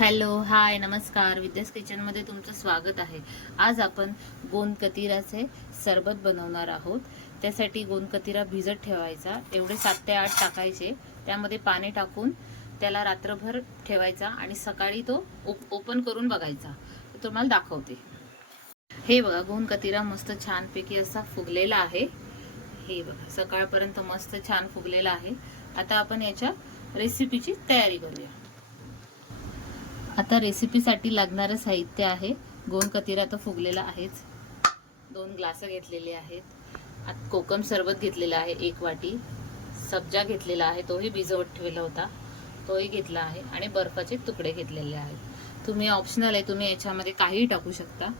Hello, हाय, नमस्कार. विद्यास किचनमध्ये तुमचं स्वागत आहे. आज आपण गोंदकतिराचे सरबत बनवणार आहोत. त्यासाठी गोंदकतिरा भिजत ठेवायचा, एवढे 7 ते 8 टाकायचे. त्यामध्ये पाणी टाकून त्याला रात्रभर ठेवायचा आणि सकाळी तो ओपन करून बघायचा. तुम्हाला दाखवते. हे बघा, गोंदकतिरा मस्त छानपैकी असा फुगलेला आहे. हे बघा, सकाळपर्यंत मस्त छान फुगलेला आहे. आता आपण याच्या रेसिपीची तयारी करूया. आता रेसिपीसाठी लागणारं साहित्य आहे. गोंदकतिरा तर फुगलेला आहेच. 2 ग्लास घेतलेले आहेत. कोकम सरबत घेतलेला आहे 1 वाटी. सब्जा घेतलेला आहे, तोही भिजवत ठेवला होता, तोही घेतला आहे. आणि बर्फाचे तुकडे घेतलेले आहेत. तुम्ही ऑप्शनल आहे, तुम्ही याच्यामध्ये काहीही टाकू शकता.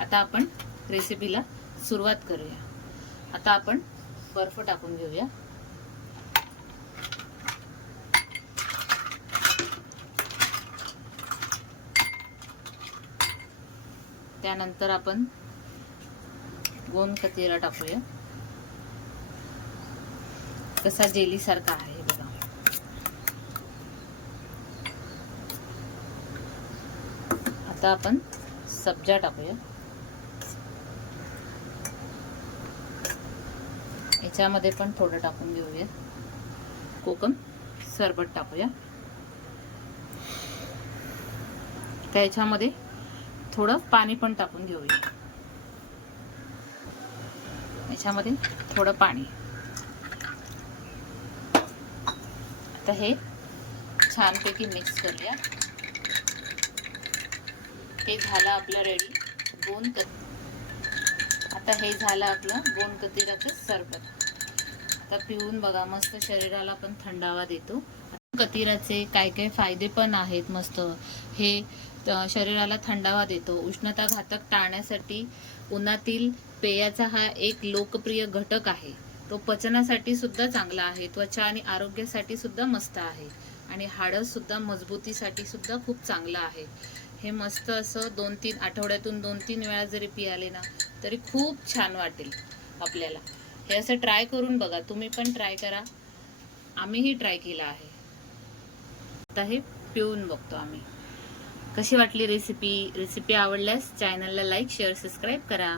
आता आपण रेसिपीला सुरुवात करूया. आता आपण बर्फ टाकून घेऊया. त्यानंतर आपण गोंदकतिरा टाकूया. कसा जेली सारखा आहे बघा. आता आपण सब्जा टाकूया. याच्यामध्ये पण थोडं टाकून घेऊया. कोकम सरबत टाकूया. त्याच्यामध्ये थोडं पाणी पण टाकून घेऊया. याच्यामध्ये थोडं पाणी. आता हे छानपैकी मिक्स करूया. हे झालं आपलं रेडी आता हे झालं आपलं गोंदकतिराचं सरबत. आता पिऊन बघा, मस्त शरीराला पण थंडावा देतो. कतिराचे काय काय फायदे पण आहेत. मस्त हे शरीराला थंडावा देतो. उष्णता घातक टाळण्यासाठी उन्हातील पेयाचा हा एक लोकप्रिय घटक आहे. तो पचनासाठी सुद्धा चांगला आहे. त्वचा आणि आरोग्यासाठी सुद्धा मस्त आहे. आणि हाडं सुद्धा मजबूतीसाठी सुद्धा खूप चांगलं आहे. हे मस्त असं 2-3 आठवड्यातून 2-3 वेळा जरी पियाले ना तरी खूप छान वाटेल आपल्याला. हे असं ट्राय करून बघा. तुम्ही पण ट्राय करा. आम्हीही ट्राय केला आहे. आता हे पिऊन बघतो आम्ही. कशी वाटली रेसिपी आवडल्यास चॅनलला लाईक, शेअर, सबस्क्राईब करा.